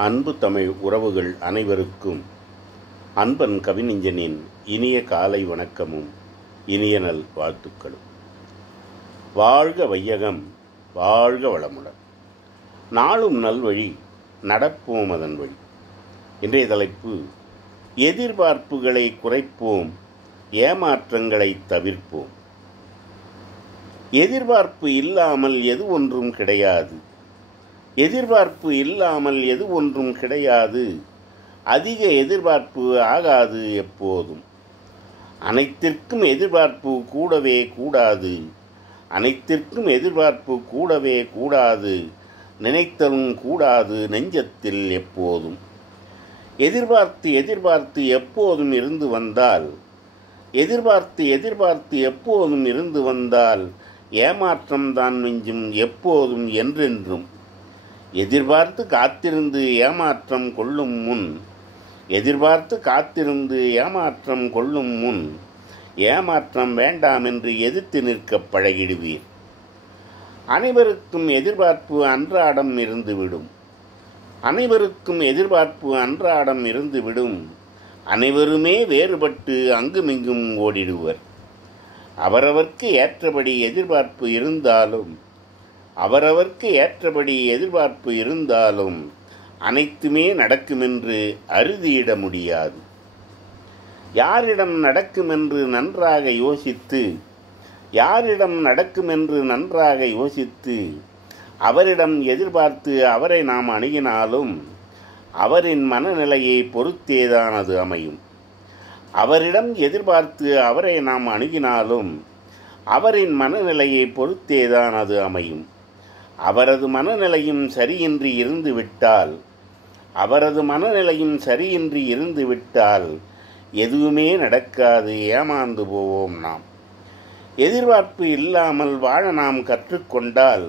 அன்பு தமிழ் உறவுகள் அனைவருக்கும் அன்பன் கவிஞனின் இனிய காலை வணக்கமும் இனிய நல் வாழ்த்துக்களும். வாழ்க வையகம், வாழ்க வளமுடன். நாளும் நல்வழி, நடப்போம் அதன் வழி. இன்றைய தலைப்பு: எதிர்பார்ப்புகளை குறைப்போம், ஏமாற்றங்களை தவிர்ப்போம். எதிர்பார்ப்பு இல்லாமல் எது ஒன்றும் கிடையாது. எதிர்பார்ப்பு இல்லாமல் எது ஒன்றும் கிடையாது. அதிக எதிர்பார்ப்பு ஆகாது எப்போதும். அனைத்திற்கும் எதிர்பார்ப்பு கூடவே கூடாது. அனைத்திற்கும் எதிர்பார்ப்பு கூடவே கூடாது. நினைத்தலும் கூடாது நெஞ்சத்தில் எப்போதும். எதிர்பார்த்து எதிர்பார்த்து எப்போதும் இருந்து வந்தால், எதிர்பார்த்து எதிர்பார்த்து எப்போதும் இருந்து வந்தால் ஏமாற்றம்தான் மிஞ்சும் எப்போதும் என்றென்றும். எதிர்பார்த்து காத்திருந்து ஏமாற்றம் கொள்ளும் முன், எதிர்பார்த்து காத்திருந்து ஏமாற்றம் கொள்ளும் முன், ஏமாற்றம் வேண்டாம் என்று எதிர்த்து நிற்க பழகிடுவீர். அனைவருக்கும் எதிர்பார்ப்பு அன்றாடம் இருந்துவிடும். அனைவருக்கும் எதிர்பார்ப்பு அன்றாடம் இருந்துவிடும். அனைவருமே வேறுபட்டு அங்குமிங்கும் ஓடிடுவர். அவரவர்க்கு ஏற்றபடி எதிர்பார்ப்பு இருந்தாலும், அவரவர்க்கு ஏற்றபடி எதிர்பார்ப்பு இருந்தாலும் அனைத்துமே நடக்குமென்று அறுதியிட முடியாது. யாரிடம் நடக்குமென்று நன்றாக யோசித்து, யாரிடம் நடக்குமென்று நன்றாக யோசித்து அவரிடம் எதிர்பார்த்து அவரை நாம் அணுகினாலும் அவரின் மனநிலையை பொறுத்தேதான் அது அமையும். அவரிடம் எதிர்பார்த்து அவரை நாம் அணுகினாலும் அவரின் மனநிலையை பொறுத்தேதான் அது அமையும். அவரது மனநிலையும் சரியின்றி இருந்து விட்டால், அவரது மனநிலையும் சரியின்றி இருந்து விட்டால் எதுவுமே நடக்காது, ஏமாந்து போவோம் நாம். எதிர்பார்ப்பு இல்லாமல் வாழ நாம் கற்றுக்கொண்டால்,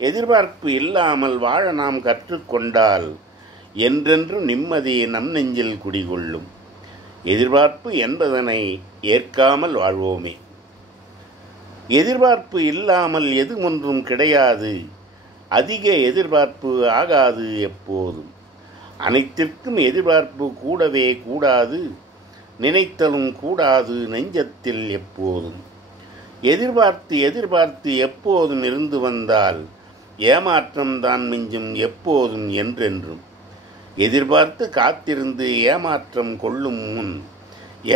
எதிர்பார்ப்பு இல்லாமல் வாழ நாம் கற்றுக்கொண்டால் என்றென்றும் நிம்மதி நம் நெஞ்சில் குடிகொள்ளும். எதிர்பார்ப்பு என்பதனை ஏற்காமல் வாழ்வோமே. எதிர்பார்ப்பு இல்லாமல் எது ஒன்றும் கிடையாது. அதிக எதிர்பார்ப்பு ஆகாது எப்போதும். அனைத்திற்கும் எதிர்பார்ப்பு கூடவே கூடாது. நினைத்தலும் கூடாது நெஞ்சத்தில் எப்போதும். எதிர்பார்த்து எதிர்பார்த்து எப்போதும் இருந்து வந்தால் ஏமாற்றம்தான் மிஞ்சும் எப்போதும் என்றென்றும். எதிர்பார்த்து காத்திருந்து ஏமாற்றம் கொள்ளும் முன்,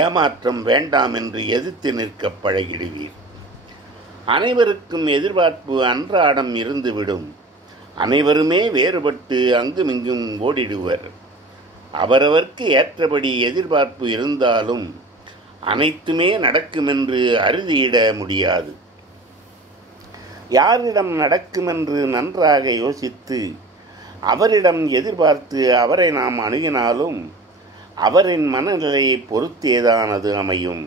ஏமாற்றம் வேண்டாம் என்று எதிர்த்து நிற்க பழகிடுவீர். அனைவருக்கும் எதிர்பார்ப்பு அன்றாடம் இருந்துவிடும். அனைவருமே வேறுபட்டு அங்குமிங்கும் ஓடிடுவர். அவரவர்க்கு ஏற்றபடி எதிர்பார்ப்பு இருந்தாலும் அனைத்துமே நடக்குமென்று அறுதியிட முடியாது. யாரிடம் நடக்குமென்று நன்றாக யோசித்து அவரிடம் எதிர்பார்த்து அவரை நாம் அணுகினாலும் அவரின் மனநிலையை பொறுத்தேதான் அது அமையும்.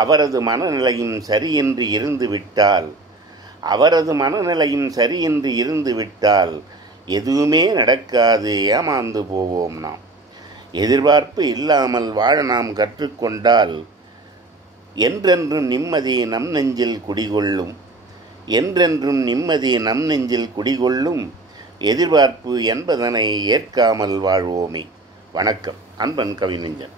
அவரது மனநிலையும் சரியின்றி இருந்து விட்டால், அவரது மனநிலையும் சரியின்றி இருந்து விட்டால் எதுவுமே நடக்காது, ஏமாந்து போவோம் நாம். எதிர்பார்ப்பு இல்லாமல் வாழ நாம் கற்றுக்கொண்டால் என்றென்றும் நிம்மதி நம் நெஞ்சில் குடிகொள்ளும். என்றென்றும் நிம்மதி நம் நெஞ்சில் குடிகொள்ளும். எதிர்பார்ப்பு என்பதனை ஏற்காமல் வாழ்வோமே. வணக்கம். அன்பன் கவிஞன்.